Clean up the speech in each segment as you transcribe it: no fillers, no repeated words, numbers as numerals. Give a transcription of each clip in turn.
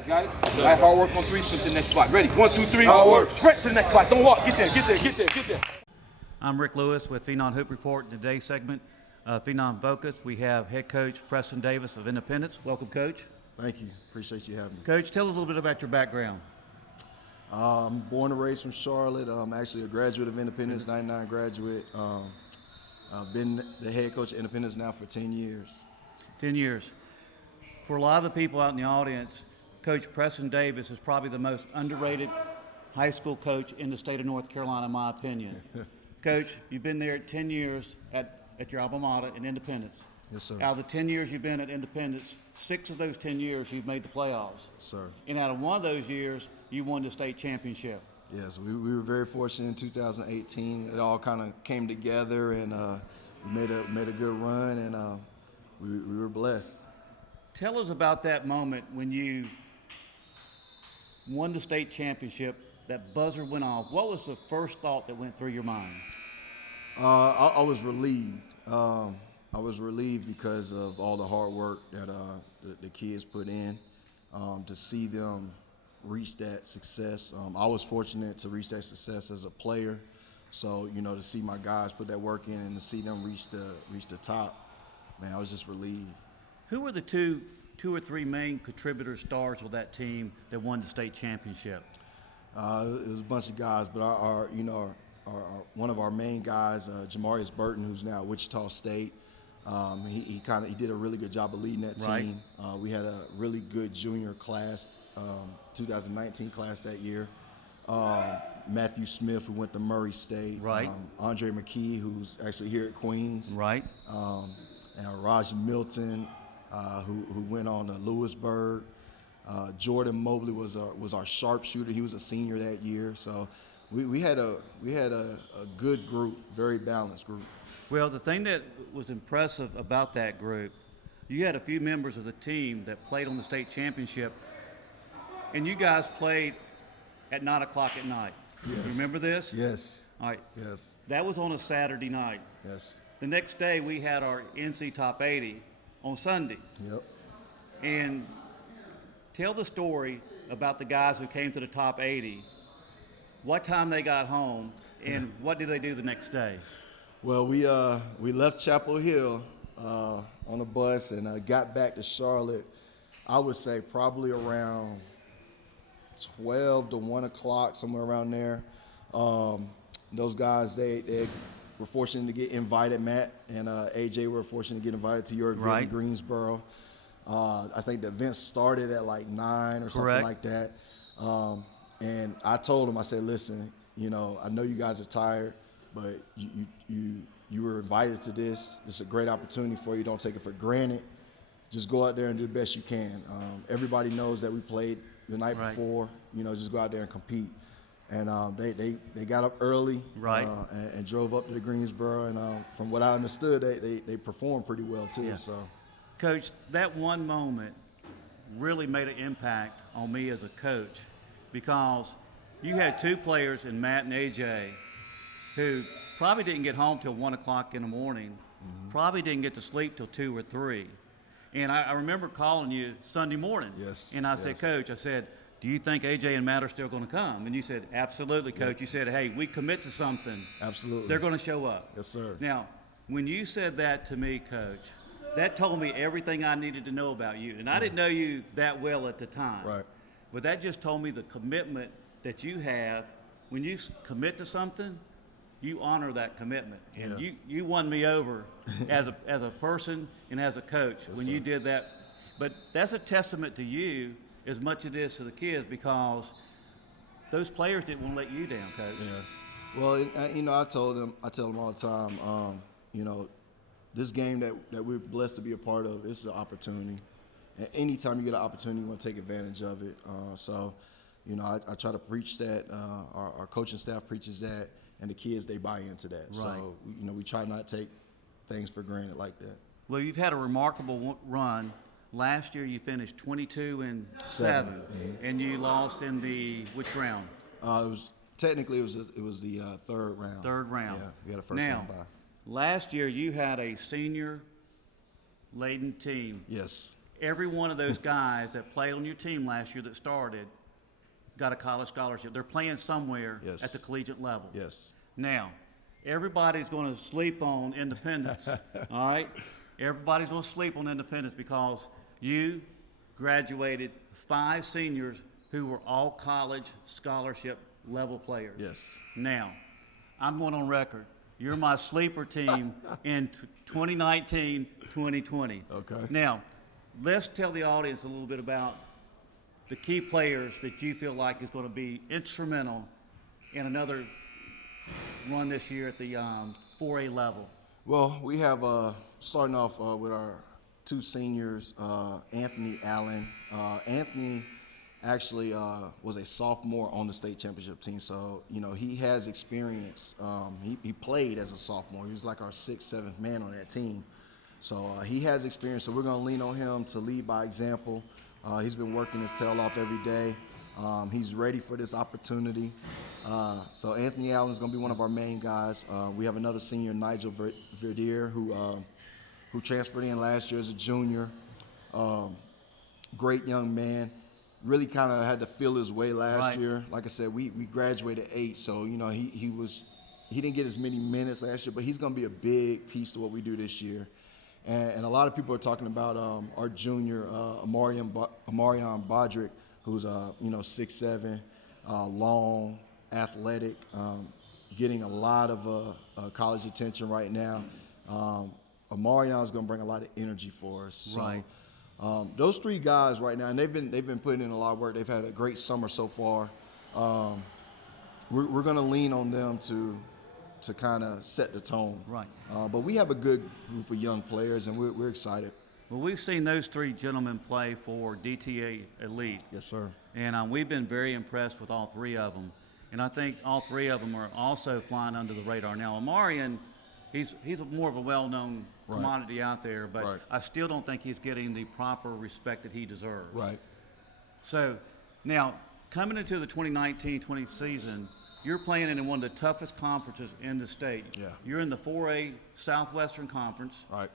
Guys got it? All right, hard work on three, sprint to the next spot. Ready? 1, 2, 3. Hard work. Sprint to the next spot. Don't walk. Get there, get there, get there, get there. I'm Rick Lewis with Phenom Hoop Report. In today's segment, Phenom Phocus, we have head coach Preston Davis of Independence. Welcome, Coach. Thank you. Appreciate you having me. Coach, tell us a little bit about your background. I'm born and raised from Charlotte. I'm actually a graduate of Independence, 99 graduate. I've been the head coach of Independence now for 10 years. 10 years. For a lot of the people out in the audience, Coach Preston Davis is probably the most underrated high school coach in the state of North Carolina, in my opinion. Coach, you've been there 10 years at your alma mater in Independence. Yes, sir. Out of the 10 years you've been at Independence, 6 of those 10 years you've made the playoffs. Sir. And out of one of those years, you won the state championship. Yes, we were very fortunate in 2018. It all kind of came together, and we made a good run, and we were blessed. Tell us about that moment when you won the state championship, that buzzer went off. What was the first thought that went through your mind? I was relieved. I was relieved because of all the hard work that the kids put in, to see them reach that success. I was fortunate to reach that success as a player, so to see my guys put that work in and to see them reach the top, man, I was just relieved. Who were the two or three main contributor stars of that team that won the state championship? It was a bunch of guys, but our one of our main guys, Jamarius Burton, who's now at Wichita State. He did a really good job of leading that team. Right. We had a really good junior class, 2019 class that year. Matthew Smith, who went to Murray State. Right. Andre McKee, who's actually here at Queens. Right. And Raj Milton, who went on to Lewisburg. Jordan Mobley was our sharpshooter. He was a senior that year. So we had a good group, very balanced group. Well, the thing that was impressive about that group, you had a few members of the team that played on the state championship, and you guys played at 9 o'clock at night. Yes. You remember this? Yes. All right. Yes. That was on a Saturday night. Yes. The next day, we had our NC Top 80 on Sunday. Yep. And tell the story about the guys who came to the top 80, what time they got home, and what did they do the next day? Well, we left Chapel Hill on a bus and got back to Charlotte, I would say probably around 12 to 1 o'clock, somewhere around there. Those guys, they were fortunate to get invited. Matt and AJ were fortunate to get invited to your event in Greensboro. I think the event started at like 9 or something like that. And I told them, I said, listen, I know you guys are tired, but you were invited to this. It's a great opportunity for you. Don't take it for granted. Just go out there and do the best you can. Everybody knows that we played the night before. Just go out there and compete. And they got up early and drove up to the Greensboro. And from what I understood, they performed pretty well too. Yeah. So, Coach, that one moment really made an impact on me as a coach, because you had two players in Matt and AJ who probably didn't get home till 1 o'clock in the morning, probably didn't get to sleep till 2 or 3. And I remember calling you Sunday morning. Yes. And I said, Coach, do you think AJ and Matt are still going to come? And you said, absolutely, Coach. You said, hey, we commit to something. Absolutely. They're going to show up. Yes, sir. Now, when you said that to me, Coach, that told me everything I needed to know about you. And I didn't know you that well at the time. Right. But that just told me the commitment that you have. When you commit to something, you honor that commitment. And you won me over as a person and as a coach when you did that. But that's a testament to you as much as it is to the kids, because those players didn't want to let you down, Coach. Yeah. Well, I tell them all the time, this game that we're blessed to be a part of, it's an opportunity. And anytime you get an opportunity, you want to take advantage of it. I try to preach that. Our coaching staff preaches that, and the kids, they buy into that. Right. So, we try not to take things for granted like that. Well, you've had a remarkable run. Last year, you finished 22-7, and you lost in which round? It was the third round. Third round. Yeah, we had a first round bye. Last year, you had a senior-laden team. Yes. every one of those guys that played on your team last year that started got a college scholarship. They're playing somewhere Yes. at the collegiate level. Yes. Now, everybody's going to sleep on independence, all right? Everybody's going to sleep on independence because you graduated 5 seniors who were all college scholarship level players. Yes. Now, I'm going on record. You're my sleeper team in 2019, 2020. Okay. Now, let's tell the audience a little bit about the key players that you feel like is going to be instrumental in another run this year at the 4A level. Well, we have starting off with our 2 seniors, Anthony Allen. Anthony actually was a sophomore on the state championship team, so he has experience. He played as a sophomore. He was like our 6th, 7th man on that team, so he has experience. So we're going to lean on him to lead by example. He's been working his tail off every day. He's ready for this opportunity. So Anthony Allen is going to be one of our main guys. We have another senior, Nigel Verdier, who transferred in last year as a junior. Great young man. Really kind of had to feel his way last year. Like I said, we graduated 8, so he didn't get as many minutes last year, but he's going to be a big piece to what we do this year. And a lot of people are talking about our junior, Amarian Bodrick, who's 6'7", long, athletic, getting a lot of college attention right now. Amarian's going to bring a lot of energy for us. So, those 3 guys right now, and they've been putting in a lot of work. They've had a great summer so far. We're going to lean on them to kind of set the tone. Right. But we have a good group of young players, and we're excited. Well, we've seen those 3 gentlemen play for DTA Elite. Yes, sir. And we've been very impressed with all 3 of them. And I think all 3 of them are also flying under the radar. Now, Amarian, he's more of a well-known commodity out there, but I still don't think he's getting the proper respect that he deserves. Right. So, now, coming into the 2019-20 season, you're playing in one of the toughest conferences in the state. Yeah. You're in the 4A Southwestern Conference. Right.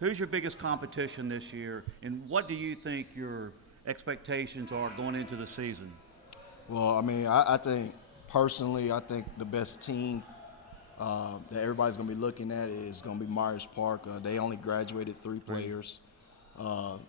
Who's your biggest competition this year, and what do you think your expectations are going into the season? Well, I mean, I think personally, I think the best team that everybody's going to be looking at is going to be Myers Park. They only graduated 3 players.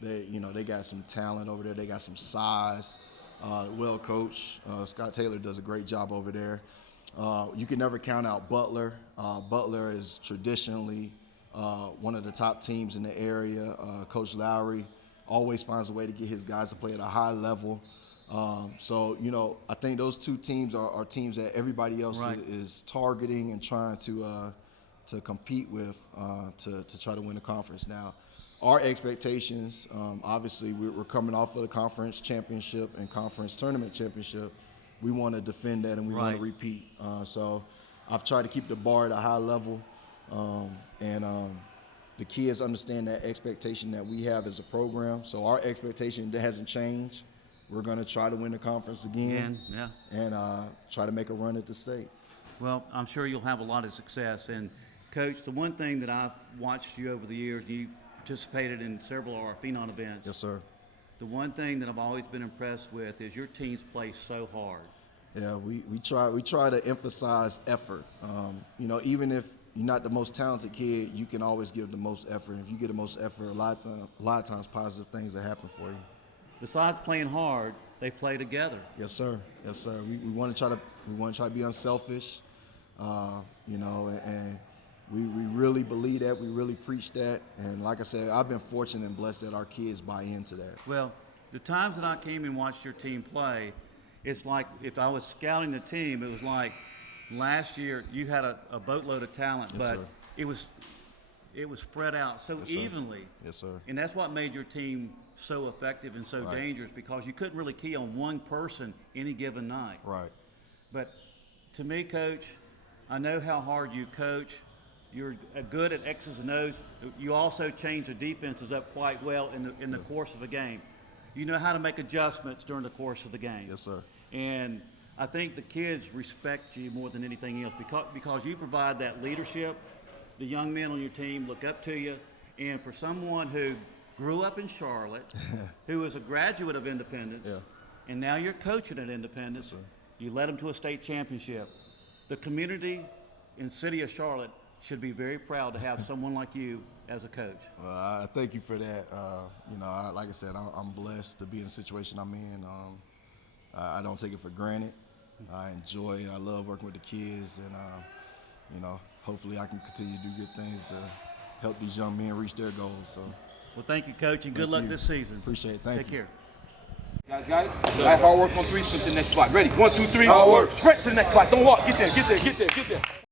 They got some talent over there. They got some size. Well coached. Scott Taylor does a great job over there. You can never count out Butler. Butler is traditionally one of the top teams in the area. Coach Lowry always finds a way to get his guys to play at a high level. So, I think those 2 teams are teams that everybody else is targeting and trying to compete with to try to win the conference. Now, our expectations, obviously, we're coming off of the conference championship and conference tournament championship. We want to defend that, and we want to repeat. So I've tried to keep the bar at a high level, and the kids understand that expectation that we have as a program. So our expectation that hasn't changed. We're going to try to win the conference again, and try to make a run at the state. Well, I'm sure you'll have a lot of success. And, Coach, the one thing that I've watched you over the years, you participated in several of our Phenom events. Yes, sir. The one thing that I've always been impressed with is your teams play so hard. Yeah, we try to emphasize effort. Even if you're not the most talented kid, you can always give the most effort. And if you get the most effort, a lot of times positive things will happen for you. Besides playing hard, they play together. Yes, sir. Yes, sir. We want to try to be unselfish, and we really believe that. We really preach that. And like I said, I've been fortunate and blessed that our kids buy into that. Well, the times that I came and watched your team play, it's like if I was scouting the team, it was like last year you had a boatload of talent, Yes, but sir. it was spread out so Yes, sir. evenly. Yes, sir. And that's what made your team so effective and so dangerous, because you couldn't really key on one person any given night. Right. But to me, Coach, I know how hard you coach. You're good at X's and O's. You also change the defenses up quite well in the course of a game. You know how to make adjustments during the course of the game. Yes, sir. And I think the kids respect you more than anything else because you provide that leadership. The young men on your team look up to you. And for someone who grew up in Charlotte, who is a graduate of Independence, and now you're coaching at Independence. You led them to a state championship. The community in city of Charlotte should be very proud to have someone like you as a coach. Well, I thank you for that. You know, like I said, I'm blessed to be in the situation I'm in. I don't take it for granted. I enjoy it. I love working with the kids, and you know, hopefully I can continue to do good things to help these young men reach their goals. So, well, thank you, Coach, and good luck this season. Appreciate it. Thank you. Take care. You guys got it? So nice hard work on 3, sprint to the next spot. Ready? 1, 2, 3. Hard work. Sprint to the next spot. Don't walk. Get there, get there, get there, get there.